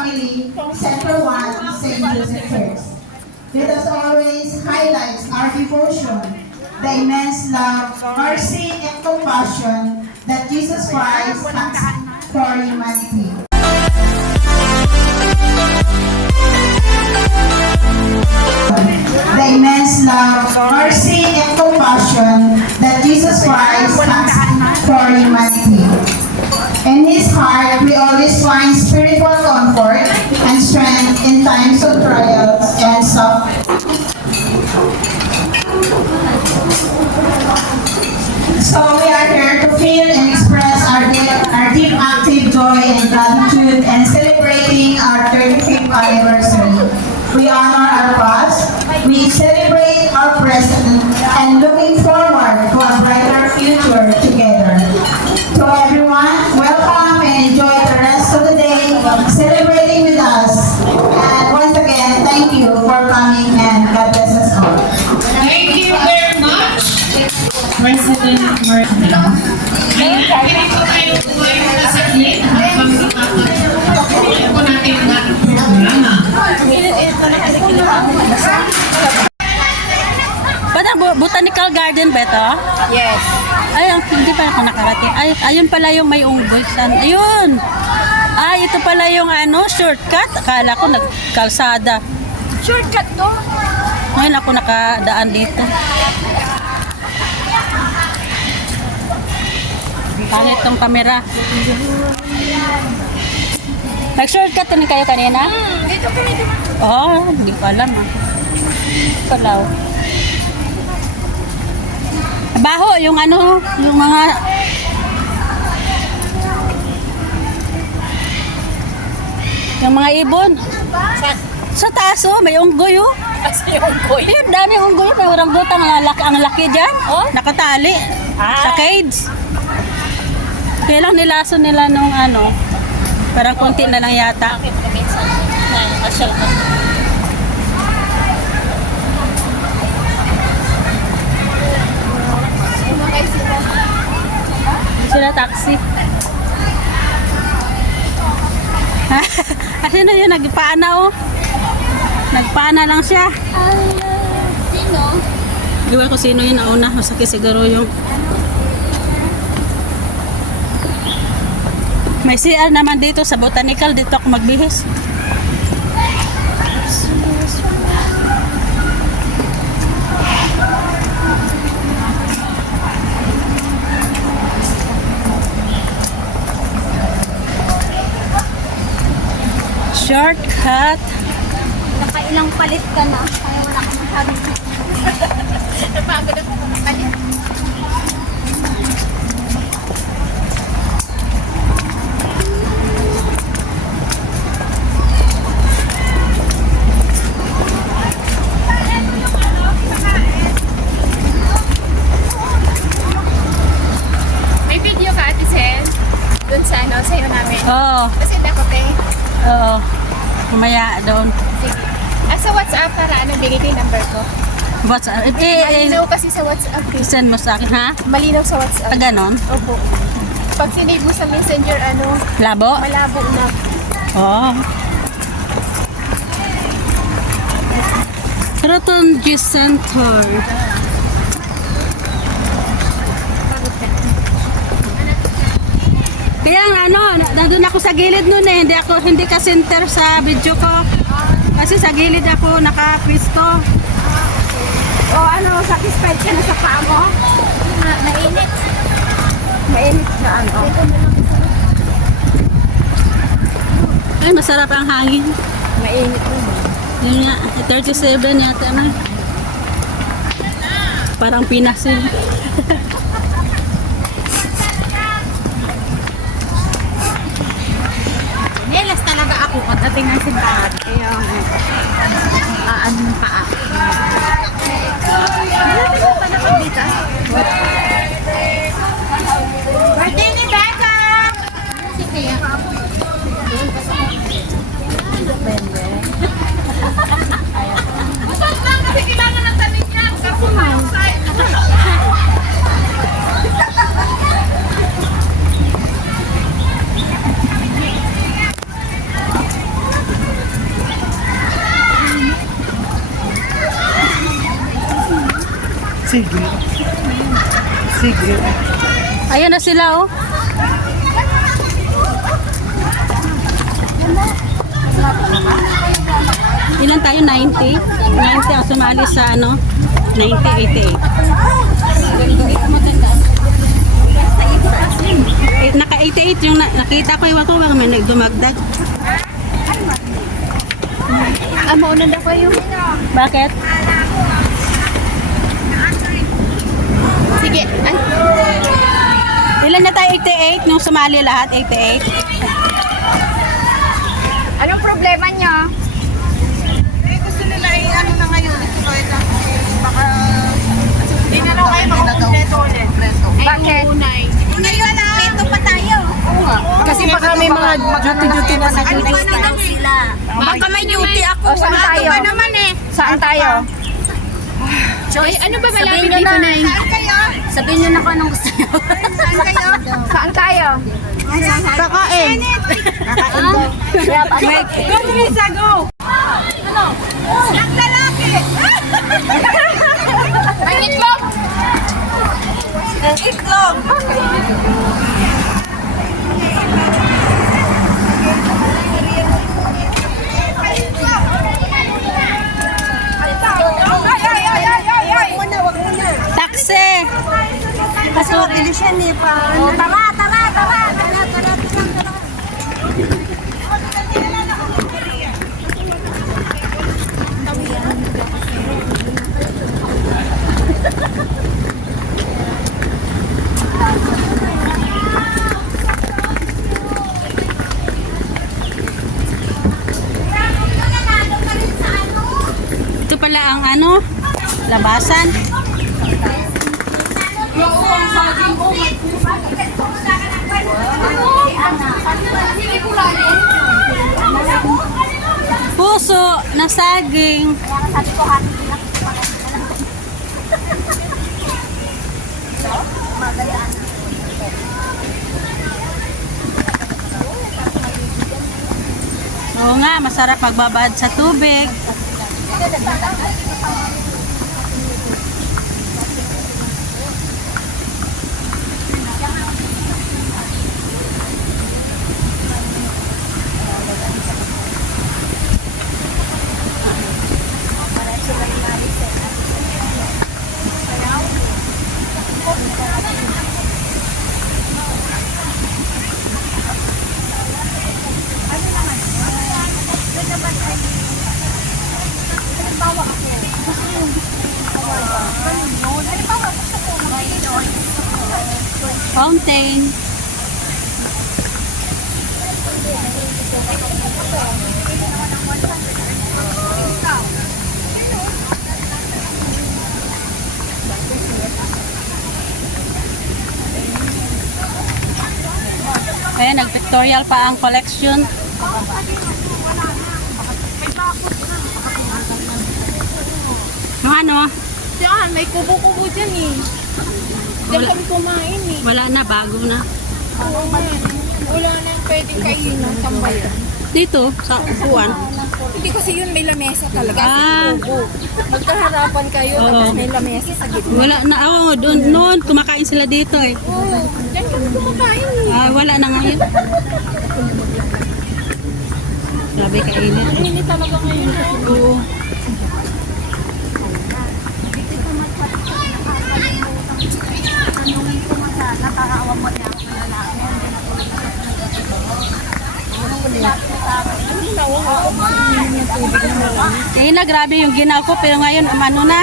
Family, Central 1, St. Joseph Church. Let us always highlight our devotion, the immense love, mercy, and compassion that Jesus Christ has for humanity. The immense love, mercy, and compassion that Jesus Christ has for humanity. In His heart, we always find spiritual comfort and strength in times of trials and suffering. So we are here to feel and express our deep active joy and gratitude and celebrating our 35th anniversary. We honor our past, we celebrate our present, and looking forward to a brighter future together. To everyone, welcome and enjoy the rest of the day celebrating with us. And once again, thank you for coming and God bless us all. Thank you very much, President Martin. Pili ko kayo buhay na saglit habang ipapatuloy po natin ang ating programa. Botanical garden ba ito? Yes. Ay, hindi pa ako nakarating. Ay, ayun pala yung may unggoy. Ayun! Ay, ito pala yung shortcut. Akala ko nagkalsada. Shortcut to. Ngayon ako nakadaan dito. Pangit tong kamera. Nag-shortcut din kayo kanina? Dito po dito. Oh, hindi ko alam Palaw. Baho, yung yung mga ibon. Sa taas may unggoy Kasi yung unggoy. Ayun, dami unggoy. May orangutan ang laki dyan. Oh? Nakatali. Ah. Sa cage. Kaya lang nilaso nila nung parang konti na lang yata. Bakit minsan na asyal ka? Sila taxi. Sino yun? Nagpaana Nagpaana lang siya. Sino? Iwan ko sino yun nauna. Masakit siguro yung may CR naman dito sa botanical. Dito ako magbihis. Shortcut. Nakailang palit ka na. Kaya wala ka masabi. Napagod ako ng palit. May video ka, Ate Sen? Doon sa sa'yo namin. Oo. Kasi ako, te. Oo. Mamaya doon. Sige. Sa WhatsApp para bigay ko yung number ko. WhatsApp. Malinaw kasi sa WhatsApp. Send mo sa akin, ha? Malinaw sa WhatsApp. Ganon? Opo. Pag sinave mo sa Messenger, Labo? malabo na. Oo. Rotonji Center. Kaya nandun ako sa gilid nun hindi ka center sa video ko. Kasi sa gilid ako naka-pwesto. O satisfied ka na sa paa mo? Mainit. Mainit na Ay, masarap ang hangin. Mainit na. Yun nga, 37 yata na. Parang Pinas yun. Nelas talaga ako pagdating ng simbahan. Kaya paa. Hindi ko pa napagdita. Birthday ni Becca! Si Tia. Masal lang kasi kailangan ng tanin niya. Kasi outside. Sige. Sige. Ayan na sila, oh. Ilan tayo? 90? 90 ang sumali sa ano? 90, 88. Naka 88 yung nakita ko, iwan ko baka may nagdumagdag. Mauna na kayo. Bakit? Sige. Ay. Ilan na tayo? 88? Nung sumali lahat, 88? Anong problema niyo? Gusto nila ano na ngayon. Baka hindi na lang kayo mag-kompleto ulit. Bakit? Ngayon na. Pito pa tayo. Kasi baka may mga duty-duty na sa Ano ba daw sila? Baka may duty ako. O, saan tayo? Ba naman eh. Saan tayo? Ay, ano ba malapit dito na? Saan kayo? Sabihin nyo na kung anong gusto nyo. Saan kayo? Saan tayo? kakain. Go, Teresa, go! Ano? Lang lalaki! May itlog! Itlog! Taxi! Kasi mabilis yan eh pa. Oh, tara, tara, tara, tara, tara, tara. Ito pala ang ano? Labasan. Puso na saging. Oo nga, masarap magbabad sa tubig. Fountain. Ayan, nag-pictorial pa ang collection. Yung ano? Yan, may kubo-kubo dyan eh. Diyan kami kumain eh. Wala na, bago na. Wala na pwedeng kainan, tambayan. Dito, sa upuan. Hindi kasi yun may lamesa talaga. Ah. Kasi kubo. Magkaharapan kayo, Oo. tapos may lamesa sa gitna. Wala na, noon, kumakain sila dito eh. Oo, diyan kami kumakain eh. Ah, wala na ngayon. Grabe kainit. Hindi talaga ngayon. Oo. Nakakaawa mo niya ako na Eh na, grabe yung ginaw ko, pero ngayon, ano na.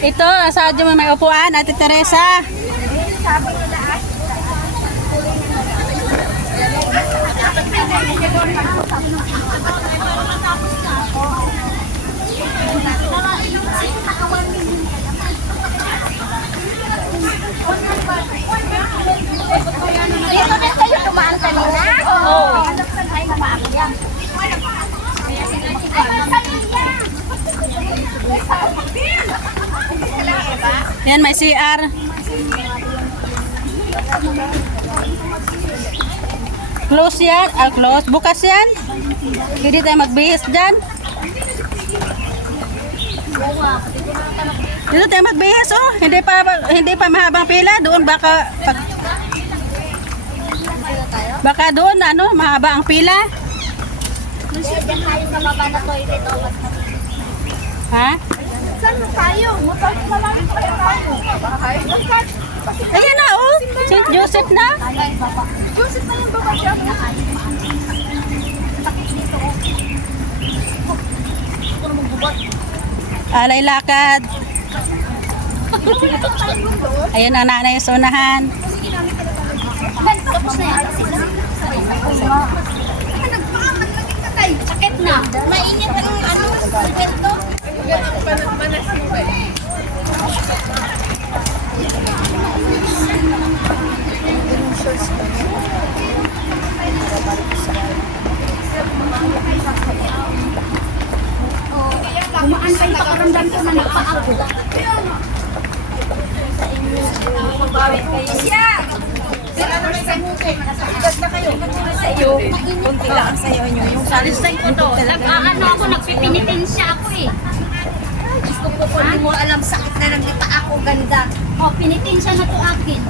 Ito, sa mo may upuan, Ate Teresa. Dito na kayo tumaan kanina? Oo. Ay, namaakyat. Yan, may CR. Close yan? Close. Bukas yan? Hindi tayo magbihis dyan? Dito tayo magbihis, oh. Hindi pa mahabang pila. Doon baka doon, mahaba ang pila. Diyan tayo sa baba na toilet. Ha? Saan tayo? Motor na lang tayo. Ayan na, oh. St. Joseph na. Joseph na yung baba siya. Alay lakad. Ayun ang nanay sa unahan. Tapos na yan. Nagpaaman lagi ka tayo. Sakit na. Mainit ang sibento. Umaan pa yung pakaramdam ko na nagpaago. Siya! Kunti lang sa iyo nyo. Yung Salisay ko to. Nag-aano ako, nagpipinitensya ako eh. gusto ko po, hindi mo alam sakit na ng lipa ako ganda. O, pinitensya na to akin.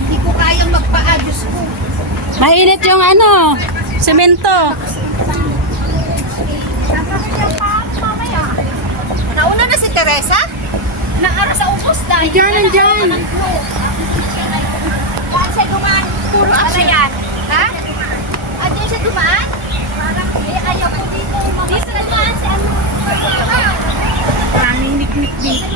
Hindi ko kayang magpa-adjust ko. Mainit yung semento. Nauna na si Teresa? Naara sa ubos dahil. Nandiyan. Saan siya dumaan? Puro ano yan? Ha? Diyan siya dumaan? Ayaw ko dito. Dito na dumaan si ano. Maraming niknik dito.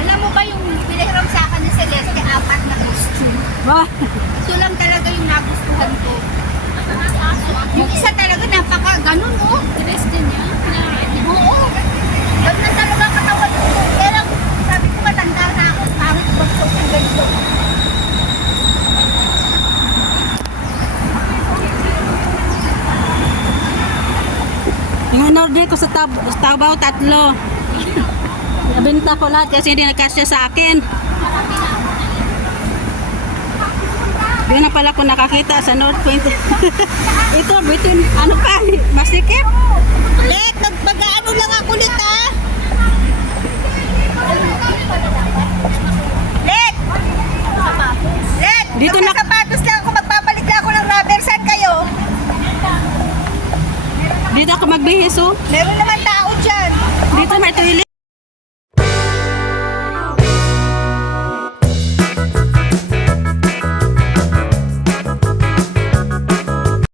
Alam mo ba yung pinahiram sa akin ni Celeste, 4 na costume? Wah, Ito lang talaga yung nagustuhan ko. Yung isa talaga napaka ganun oh. Celeste niya? Oo. Ganun talaga katawan ko. Pero sabi ko matanda na ako. Pangit magsuot ng ganito. yung in-order ko sa Tabaw 3. Nabenta ko lahat kasi hindi nagkasya sa akin. Doon na pala ko nakakita sa North Point. Ito, between, masikip. Let, nagpag-ano lang ako ulit ha. Let! Let! Dito na- sapatos lang ako, magpapalit lang ako ng rubber. Saan kayo? Dito ako magbihis, oh. Meron naman tao dyan. Dito may toilet.